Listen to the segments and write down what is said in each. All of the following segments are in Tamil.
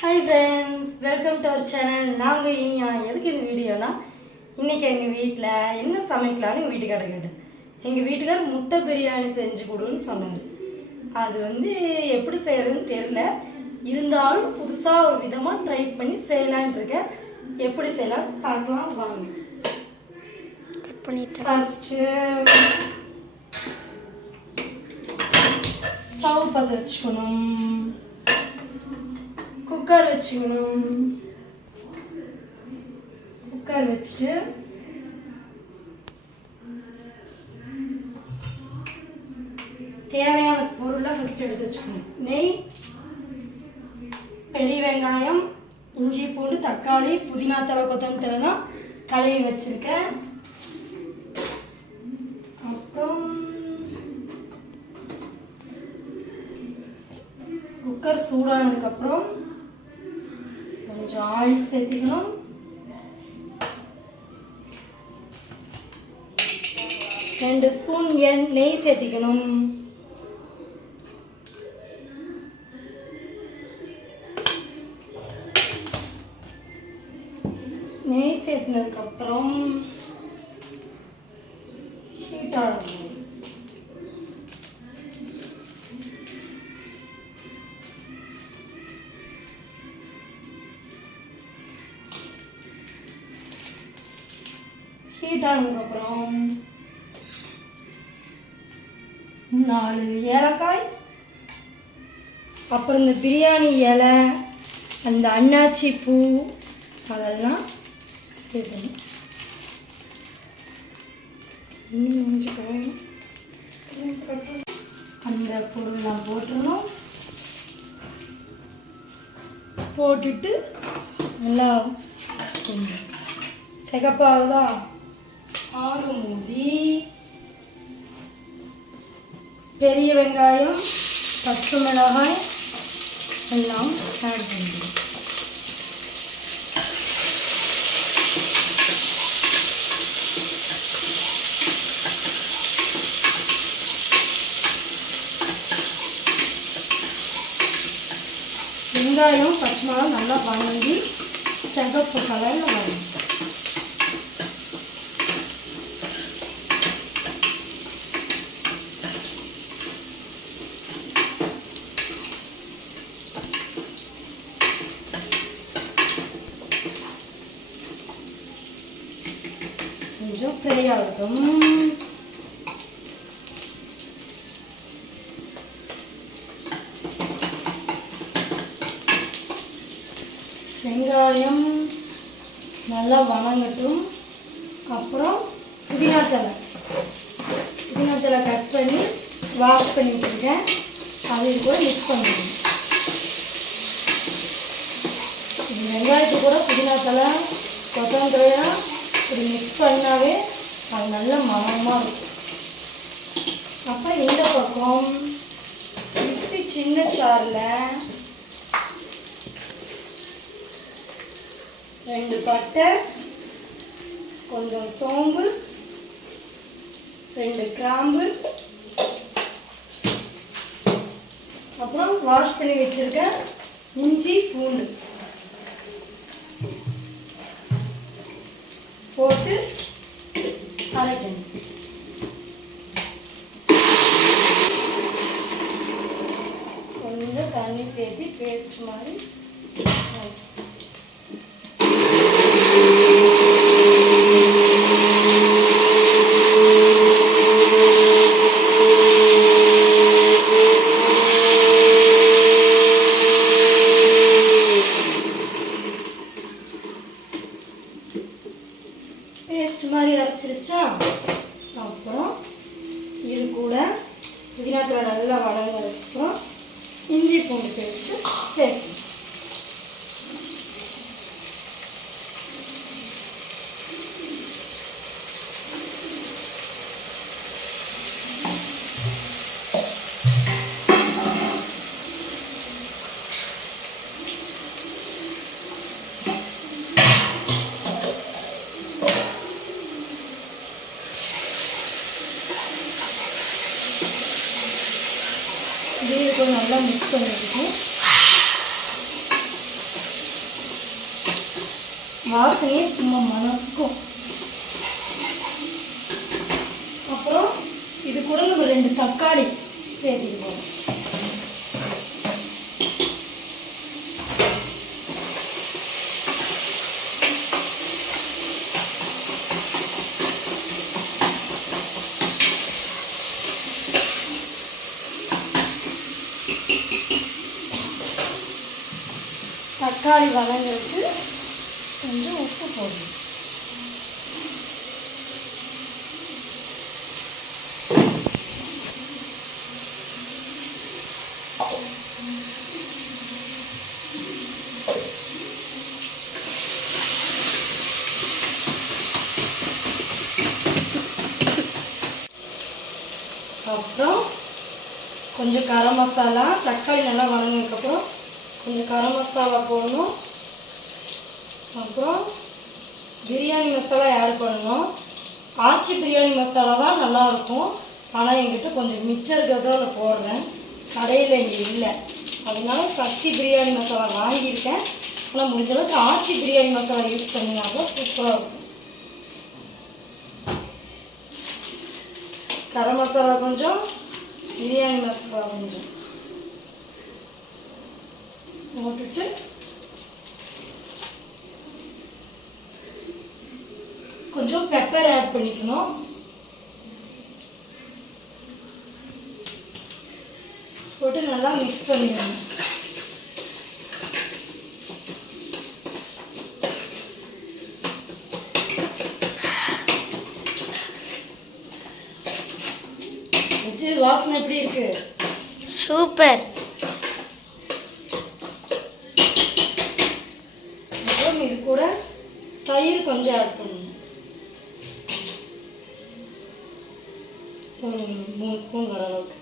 Hi friends, welcome to our channel. நாங்கள் இனியா. எதுக்கு இந்த வீடியோனா, இன்றைக்கி எங்கள் வீட்டில் என்ன சமைக்கலான்னு எங்கள் வீட்டுக்காரர் கேட்டேன். எங்கள் வீட்டுக்காரர் முட்டை பிரியாணி செஞ்சு கொடுன்னு சொன்னார். அது எப்படி செய்கிறதுன்னு தெரில, இருந்தாலும் புதுசாக ஒரு விதமாக ட்ரை பண்ணி செய்யலான் இருக்கேன். எப்படி செய்யலான்னு பார்க்கலாம் வாங்க. கட் பண்ணிட்டு ஃபஸ்ட்டு ஸ்டவ் பற்ற வச்சுக்கணும், குக்கர் வச்சுக்கணும். குக்கர் வச்சுட்டு தேவையான பொருளை ஃபஸ்ட்டு எடுத்து வச்சுக்கணும். நெய், பெரிய வெங்காயம், இஞ்சி பூண்டு, தக்காளி, புதினா தழை, கொத்தமல்லி தழைலாம் கழுவி வச்சுருக்கேன். அப்புறம் குக்கர் சூடானதுக்கப்புறம் கொஞ்சம் ஆயில் சேர்த்திக்கணும். ரெண்டு ஸ்பூன் நெய் சேர்த்திக்கணும். நெய் சேர்த்தினதுக்கப்புறம் ஹீட் ஆகணும். ஹீட் ஆனதுக்கப்புறம் 4 ஏலக்காய், அப்புறம் இந்த பிரியாணி இலை, அந்த அன்னாச்சி பூ அதெல்லாம் சேர்க்கணும். அந்த பொருள்லாம் போட்டுடணும். போட்டுட்டு நல்லா சிகப்பாகுதா ஆகும்போது பெரிய வெங்காயம், பச்சை மிளகாய் எல்லாம் ஆட் பண்ணிடுவோம். வெங்காயம் பச்சை மிளகாய் நல்லா வதங்கி சிகப்பு கலரில் வரும். கொஞ்சம் ஃப்ரை ஆகட்டும். வெங்காயம் நல்லா வதங்கட்டும். அப்புறம் புதினா தழை கட் பண்ணி வாஷ் பண்ணி வச்சுருக்கேன், அது இது கூட மிக்ஸ் பண்ணிடுவோம். வெங்காயத்து கூட புதினா தழை, கொத்தமல்லி தழையெல்லாம் இப்படி மிக்ஸ் பண்ணாவே அது நல்ல மணமாக இருக்கும். அப்போ இந்த பக்கம் மிக்ஸி சின்ன சாரில் 2 பட்டை, கொஞ்சம் சோம்பு, 2 கிராம்பு, அப்புறம் வாஷ் பண்ணி வச்சுருக்க இஞ்சி பூண்டு போட்டு அரைக்கணும். கொஞ்சம் தண்ணி சேர்த்து பேஸ்ட் மாதிரி பேஸ்ட் மாதிரி அரைச்சிருச்சா. அப்புறம் இது கூட புதினா தழை நல்லா வதங்கினதுக்கப்புறம் இஞ்சி பூண்டு பேஸ்ட்டு சேர்க்கணும். இது நல்லா மிக்ஸ் பண்ணிவிட்டு வாசனையே சும்மா மணக்கும். அப்புறம் இது கூட நம்ம 2 தக்காளி சேர்த்துக்குவோம். தக்காளி வதங்கிறதுக்கு கொஞ்சம் உப்பு போடணும். அப்புறம் கொஞ்சம் கரம் மசாலா, தக்காளி நல்லா வதங்கினதுக்கப்புறம் கொஞ்சம் கரம் மசாலா போடணும். அப்புறம் பிரியாணி மசாலா ஆட் பண்ணணும். ஆச்சி பிரியாணி மசாலா தான் நல்லாயிருக்கும். ஆனால் என்கிட்ட கொஞ்சம் மிச்சம் இருக்கிறத அதை போடுறேன். கடையில் இங்கே இல்லை, அதனால சக்தி பிரியாணி மசாலா வாங்கியிருக்கேன். ஆனால் முடிஞ்சளவுக்கு ஆச்சி பிரியாணி மசாலா யூஸ் பண்ணினாக்கா சூப்பராக இருக்கும். கரம் மசாலா கொஞ்சம், பிரியாணி மசாலா கொஞ்சம் போட்டுட்டு கொஞ்சம் பெப்பர் ஆட் பண்ணிக்கணும். போட்டு நல்லா மிக்ஸ் பண்ணிக்கணும். வாசனை எப்படி இருக்கு? சூப்பர். அப்புறம் இது கூட தயிர் கொஞ்சம் ஆட் பண்ணணும். 3 ஸ்பூன் வர அளவுக்கு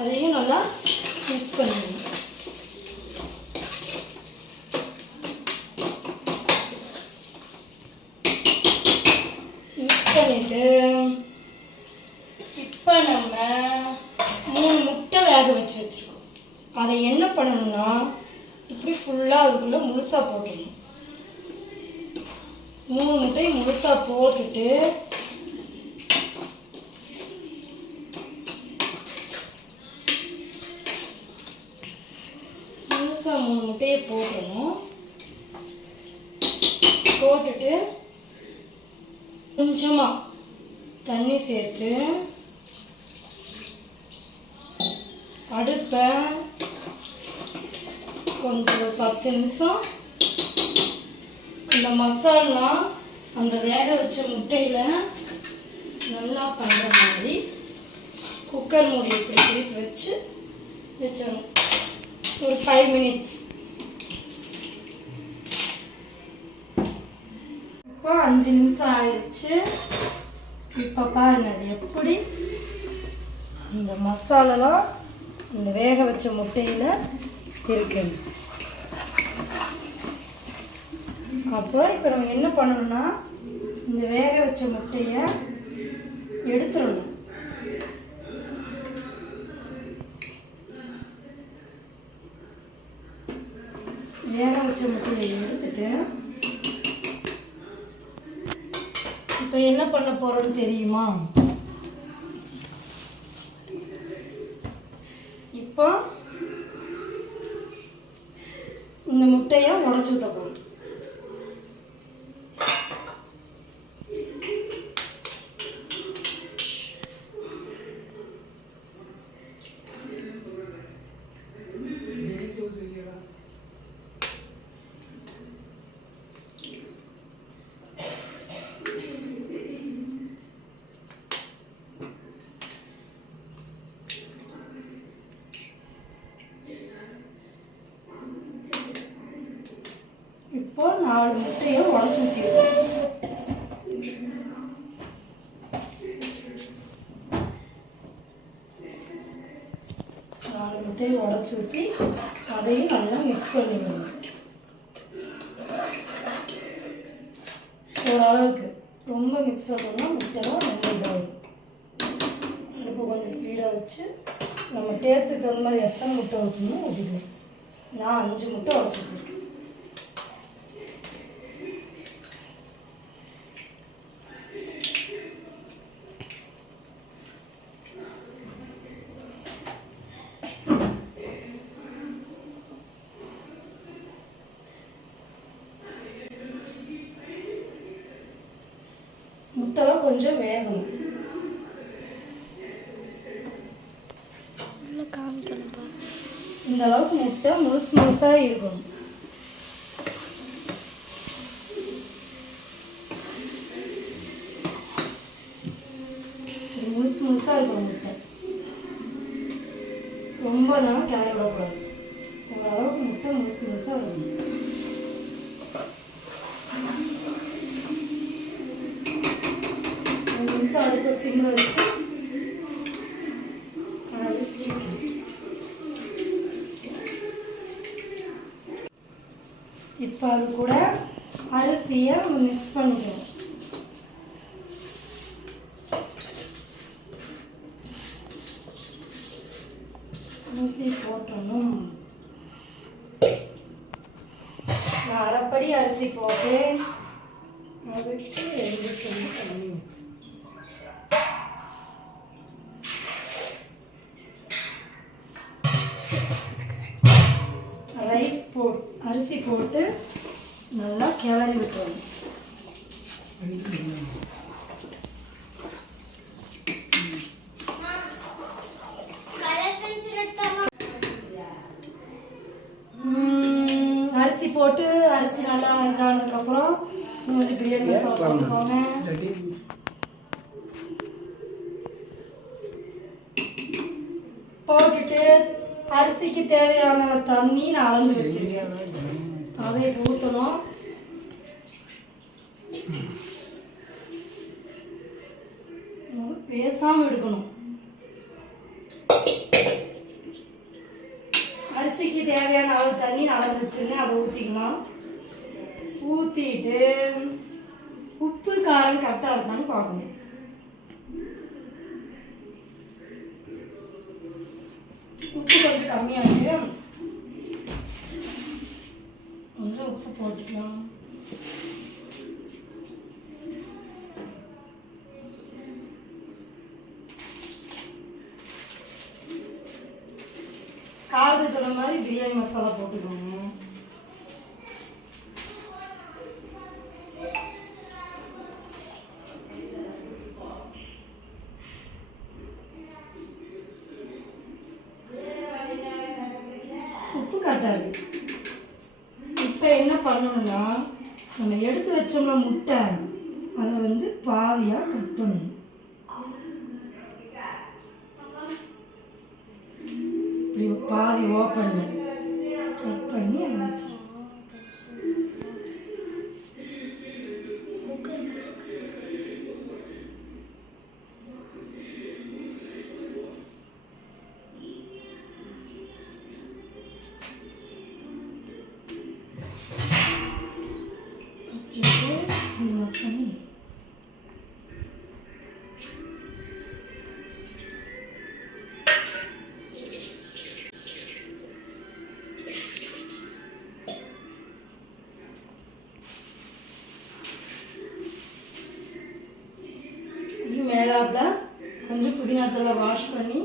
அதையும் நல்லா மிக்ஸ் பண்ணிடணும். மிக்ஸ் பண்ணிட்டு இப்போ நம்ம 3 முட்டை வேக வச்சுருக்கோம். அதை என்ன பண்ணணும்னா இப்படி ஃபுல்லாக அதுக்குள்ளே முழுசாக போட்டுடணும். 3 முட்டையும் முழுசாக போட்டுட்டு முழுசாக 3 முட்டையை போட்டுடணும். போட்டுட்டு கொஞ்சமாக தண்ணி சேர்த்து அடுப்பை கொஞ்சம் 10 நிமிஷம் இந்த மசாலா அந்த வேக வச்ச முட்டையில் நல்லா பண்ணுற மாதிரி குக்கர் மூடி இப்படி திருப்பி வச்சு வச்சிடணும் ஒரு 5 மினிட்ஸ். இப்போ 5 நிமிஷம் ஆயிடுச்சு. இப்போ பாருங்க அது எப்படி இந்த மசாலாலாம் இந்த வேக வச்ச முட்டையில் இருக்குது. அப்போ இப்போ நம்ம என்ன பண்ணணும்னா இந்த வேக வச்ச முட்டையை எடுத்துடணும். வேக வச்ச முட்டையை எடுத்துட்டு இப்போ என்ன பண்ண போகிறோன்னு தெரியுமா? இப்போ இந்த முட்டையை உடைச்சு ஊற்ற போகிறோம். இப்போ 4 முட்டையை உடைச்சு ஊற்றிடுவோம். முட்டையை உடைச்சி ஊற்றி அதையும் நல்லா மிக்ஸ் பண்ணிடுவோம். ஓரளவுக்கு ரொம்ப மிக்ஸ் பண்ணோம்னா முட்டைலாம் ரொம்ப இதாகும். அடுப்பு கொஞ்சம் ஸ்பீடாக வச்சு நம்ம டேஸ்ட்டுக்கு தகுந்த மாதிரி எத்தனை முட்டை ஊற்றணும் ஊற்றிக்கலாம். நான் 5 முட்டை உடைச்சி ஊற்றிருக்கேன். கொஞ்சம் வேகணும். இந்த அளவுக்கு முட்டை முழுசாக இருக்கணும். முழுசாக இருக்கணும் முட்டை. ரொம்ப நேரம் கிளறி விடக்கூடாது. ஓரளவுக்கு முட்டை முழுசாக இருக்கணும். ஒரு நிமிஷம் அடுப்பை சிம்மில் வச்சு இப்போ அது கூட அரிசியை மிக்ஸ் பண்ணிக்கணும். அரிசி போட்டணும். நான் அரைப்படி அரிசி போட்டு அதுக்கு 2 செம்பு தண்ணி. அரிசி போட்டு நல்லா கிளறி விட்டுறணும். அரிசி போட்டு அரிசி நல்லா இதானதுக்கப்புறம் கொஞ்சம் பிரியாணி மசாலா போட்டுக்கோங்க. போட்டுட்டு அரிசிக்கு தேவையான தண்ணி நான் அளந்து வச்சிருக்கேன். அதை ஊற்றணும். பேசாமல் எடுக்கணும். அரிசிக்கு தேவையான அளவு தண்ணி நான் அளந்து வச்சிருந்தேன். அதை ஊற்றிக்கலாம். ஊற்றிட்டு உப்பு காரம் கரெக்டாக இருக்கான்னு பார்க்கணும். உப்பு கொஞ்சம் கம்மியாக இருக்கு. கொஞ்சம் உப்பு போட்டுக்கலாம். காரத்துக்கு தகுந்த மாதிரி பிரியாணி மசாலா போட்டுக்கோங்க. உப்பு கரெக்டாக இருக்கு. இப்போ என்ன பண்ணணும்னா நம்ம எடுத்து வச்சோம்னா முட்டை அதை வந்து பாதியாக கட் பண்ணணும். இப்படி பாதி ஓப்பன் கட் பண்ணி அதை வச்சு மேலாப்பில் கொஞ்சம் புதினா தலை வாஷ் பண்ணி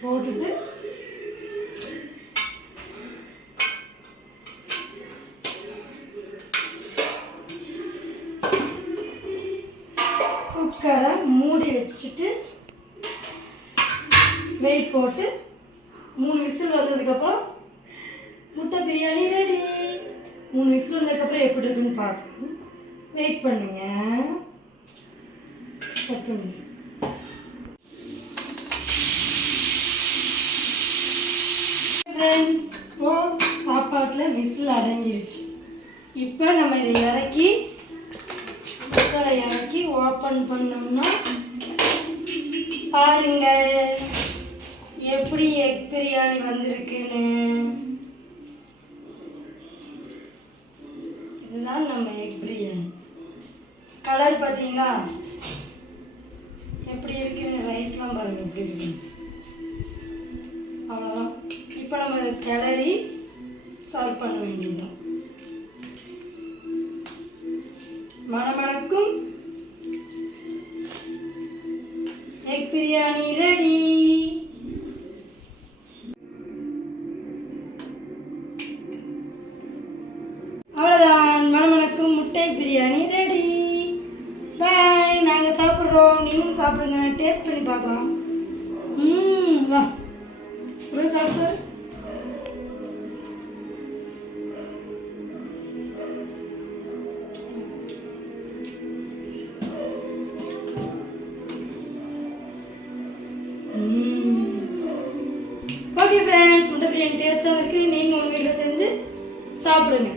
போட்டுட்டு குக்கரை மூடி வச்சுட்டு வெயிட் போட்டு 3 விசில் வந்ததுக்கப்புறம் முட்டை பிரியாணி ரெடி. 3 விசில் வந்ததுக்கப்புறம் எப்படி இருக்குன்னு பார்க்கணும். வெயிட் பண்ணுங்க. ஃப்ரெண்ட்ஸ், சாப்பாட்டில் விசில் அடங்கிருச்சு. இப்போ நம்ம இதை இறக்கி ஓப்பன் பண்ணோம்னா பாருங்க எப்படி எக் பிரியாணி வந்திருக்குன்னு. இதுதான் நம்ம எக் பிரியாணி. கலர் பார்த்தீங்களா எப்படி இருக்குன்னு? ரைஸ்லாம் பாருங்க எப்படி இருக்கு. அவ்வளோதான். இப்போ நம்ம இதை கிளறி சர்வ் பண்ண வேண்டியதுதான். மணமணக்கும் எக் பிரியாணி ரெடி. அவ்வளோதான். மணமணக்கும் முட்டை பிரியாணி ரெடி. பாய். நாங்கள் சாப்பிட்றோம், நீங்களும் சாப்பிடுங்க, டேஸ்ட் பண்ணி பார்க்கலாம். வா சாப்பிடு. ஓகே ஃப்ரெண்ட்ஸ், முட்டை பிரியாணி டேஸ்ட்டாக இருக்குது. நீங்கள் உங்கள் வீட்டில் செஞ்சு சாப்பிடுங்க.